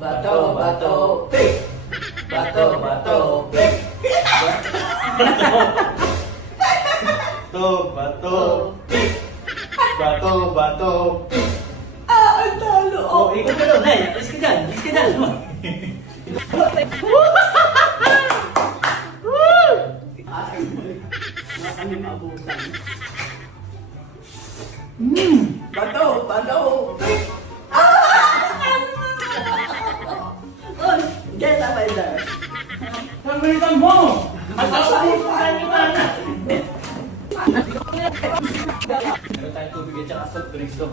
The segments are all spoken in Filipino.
Bato, bato, pick! Bato, bato, pick! Bato, bato, pick! Bato, bato, pick! Ah, ang talo! Oh, ikot ka doon. Hey, alis ka dyan. Alis ka dyan. Kami mabutan. Bato, bato, pick! Oh, get up in there. Pagalitan mo! Masasabi ko kayo ni Mana. Meron tayong tubig at saka soft drinks to.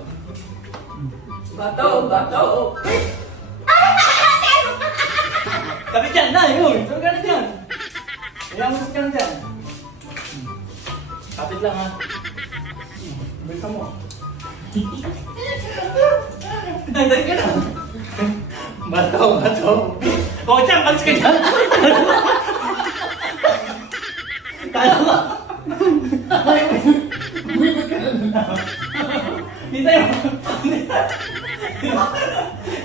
Bato, bato, pick! Kapit dyan na, yun! Saan ka na dyan? Kailangan mo ka na dyan. Kapit lang ha. Bilisan mo. Dagdag ka na. Bato, bato, pick! O, Chang, alis ka dyan! Kala mo! Hintay mo!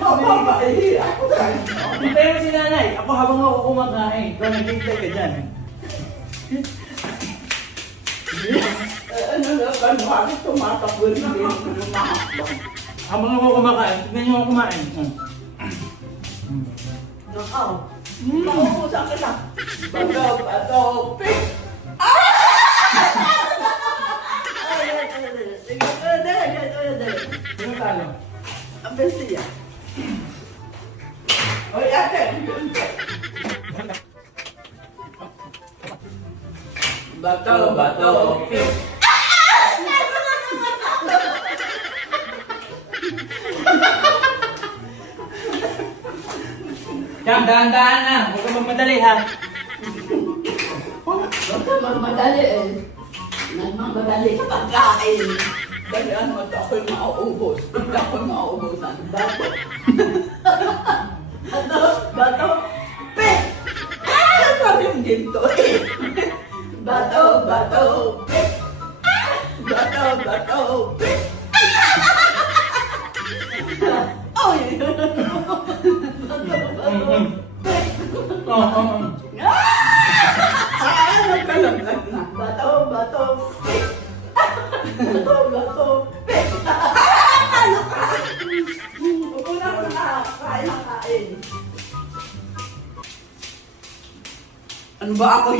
Mapapahiya ako tayo. Hintay mo si nanay! Ako habang ako kumakain, ikaw naghintay ka dyan. Ano na ba? Bakit tumatakbo rin din? Lumakakbang. Habang ako kumakain, tignan niyo ako kumain. Nakaw. Nauubusan ka na. Bato, bato, pick! Sino talo? Ang bestiya. Oy, ate. Bato, bato, pick! Chang, dahan-dahan na! Huwag ka magmadali ha! Huwag ka magmadali eh. Nagmamadali sa pagkain. Dahil ano, ako'y mauubos. Hindi ako'y mauubusan. Bato. Bato, bato, pick! Sabi yung ginto eh. Bato, bato, pick! Bato, bato, pick! Oy! Nagkalaglag na. Bato, bato, pick! Bato, bato, pick! Ano ka? Huwag na ako na. Kain. Ano ba ako